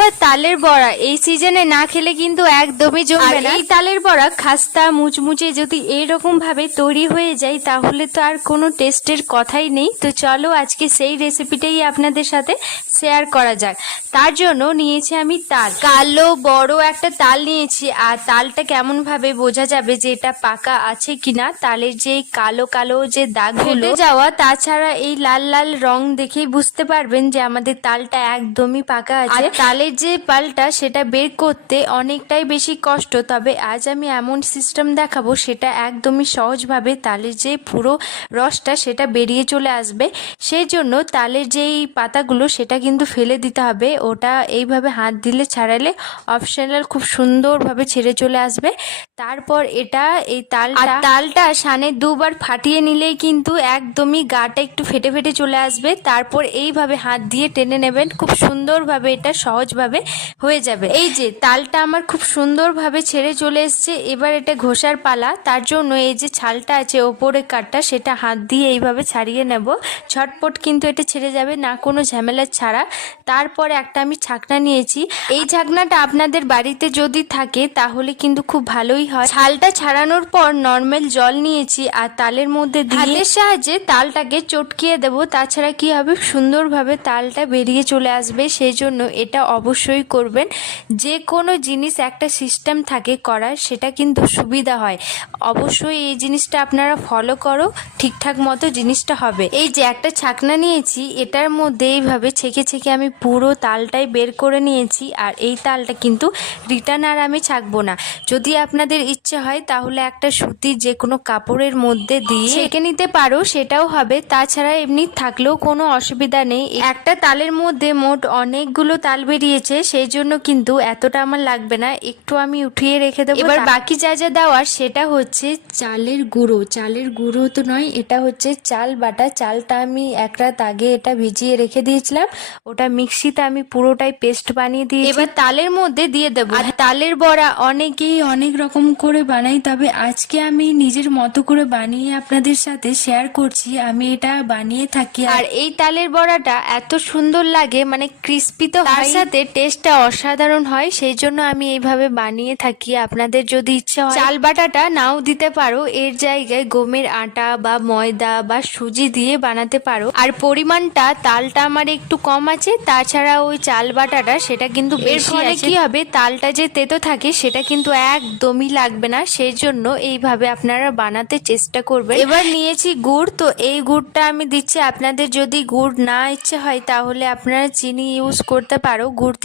আবার তালের বড়া এই সিজনে না খেলে কিন্তু একদমই জমবে না। এই তালের বড়া খাস্তা মুচমুচে যদি এইরকম ভাবে তৈরি হয়ে যায় তাহলে তো আর কোনো টেস্টের কথাই নেই। তো চলো আজকে সেই রেসিপিটাই আপনাদের সাথে শেয়ার করা যাক। তার জন্য নিয়েছি আমি তাল, কালো বড় একটা তাল নিয়েছি। আর তালটা কেমন ভাবে বোঝা যাবে যে এটা পাকা আছে কিনা, তালের যে কালো কালো যে দাগগুলো যাওয়া, তাছাড়া এই লাল লাল রং দেখেই বুঝতে পারবেন যে আমাদের তালটা একদমই পাকা আছে। তালের যে পালটা সেটা বের করতে অনেকটাই বেশি কষ্ট, তবে আজ আমি এমন সিস্টেম দেখাবো সেটা একদমই সহজভাবে তালের যে পুরো রসটা সেটা বেরিয়ে চলে আসবে। সেই জন্য তালের যেই পাতাগুলো সেটা কিন্তু ফেলে দিতে হবে, ওটা এইভাবে হাত দিলে ছাড়ালে অপশনাল খুব সুন্দরভাবে ছেড়ে চলে আসবে। তারপর এটা এই তালটা সানে দুবার ফাটিয়ে নিলেই কিন্তু একদমই গাটা একটু ফেটে ফেটে চলে আসবে। তারপর এইভাবে হাত দিয়ে টেনে নেবেন, খুব সুন্দরভাবে এটা সহজভাবে হয়ে যাবে। এই যে তালটা আমার খুব সুন্দরভাবে ছেড়ে চলে এসছে, এবার এটা ঘষার পালা। তার জন্য এই যে ছালটা আছে ওপরে কাটটা সেটা হাত দিয়ে এইভাবে ছাড়িয়ে নেব, ঝটপট কিন্তু এটা ছেড়ে যাবে, না কোনো ঝামেলা ছাড়া। তারপরে একটা আমি ছাকনা নিয়েছি, এই ছাকনাটা আপনাদের বাড়িতে যদি থাকে তাহলে কিন্তু খুব ভালোই হয়। ছালটা ছাড়ানোর পর নর্মাল জল নিয়েছি আর তালের মধ্যে দিয়ে হাতের সাহায্যে তালটাকে চটকিয়ে দেব, তাছাড়া কি হবে সুন্দরভাবে তালটা বেরিয়ে চলে আসবে। সেই জন্য এটা অবশ্যই করবেন। যে কোনো জিনিস একটা সিস্টেম থাকে করার, সেটা কিন্তু সুবিধা হয়। অবশ্যই এই জিনিসটা আপনারা ফলো করো, ঠিকঠাক মতো জিনিসটা হবে। এই যে একটা ছাকনা নিয়েছি, এটার মধ্যে এইভাবে ছেঁকে ছেঁকে আমি পুরো তালটাই বের করে নিয়েছি। আর এই তালটা কিন্তু রিটার্ন আর আমি ছাকবো না। যদি আপনাদের ইচ্ছে হয় তাহলে একটা সুতির যে কোনো কাপড়ের মধ্যে দিয়ে ছেঁকে নিতে পারো, সেটাও হবে। তাছাড়া এমনি থাকলেও কোনো অসুবিধা নেই। একটা তালের মধ্যে মোট অনেকগুলো তাল বেরিয়েছে, সেই জন্য কিন্তু এতটা আমার লাগবে না, একটু আমি উঠিয়ে রেখে দেবো। এবার বাকি যা যা দেওয়ার সেটা হচ্ছে চালের গুঁড়ো। চালের গুঁড়ো তো নয়, এটা হচ্ছে চাল বাটা। চালটা আমি এক রাত আগে এটা ভিজিয়ে রেখে দিয়েছিলাম, ওটা মিক্সিতে আমি পুরোটাই পেস্ট বানিয়ে দিয়েছি। এবার তালের মধ্যে দিয়ে দেবো। আর তালের বড়া অনেকেই অনেক রকম করে বানাই, তবে আজকে আমি নিজের মতো করে বানিয়ে আপনাদের সাথে শেয়ার করছি। আমি এটা বানিয়ে থাকি, আর এই তালের বড়াটা এত সুন্দর লাগে, মানে ক্রিস্পি তো তার সাথে টেস্টটা অসাধারণ হয়। সেই জন্য আমি এইভাবে বানিয়ে থাকি। আপনাদের যদি ইচ্ছা হয় চাল বাটাটা নাও দিতে পারো, এর জায়গায় গমের আটা বা ময়দা বা সুজি দিয়ে বানাতে পারো। আর পরিমাণটা তালটা আমার একটু কম আছে, তাছাড়া ওই চাল বাটাটা সেটা কিন্তু বেশি আছে। কি হবে তালটা যে তেতো থাকে সেটা কিন্তু একদমই লাগবে না। সেই জন্য এইভাবে আপনারা বানাতে চেষ্টা করবেন। এবার নিয়েছি গুড়, তো এই গুড়টা আমি দিচ্ছি। আপনাদের যদি গুড় না ইচ্ছে হয় তাহলে আপনারা চিনি ইউজ করতে পারো, গুড়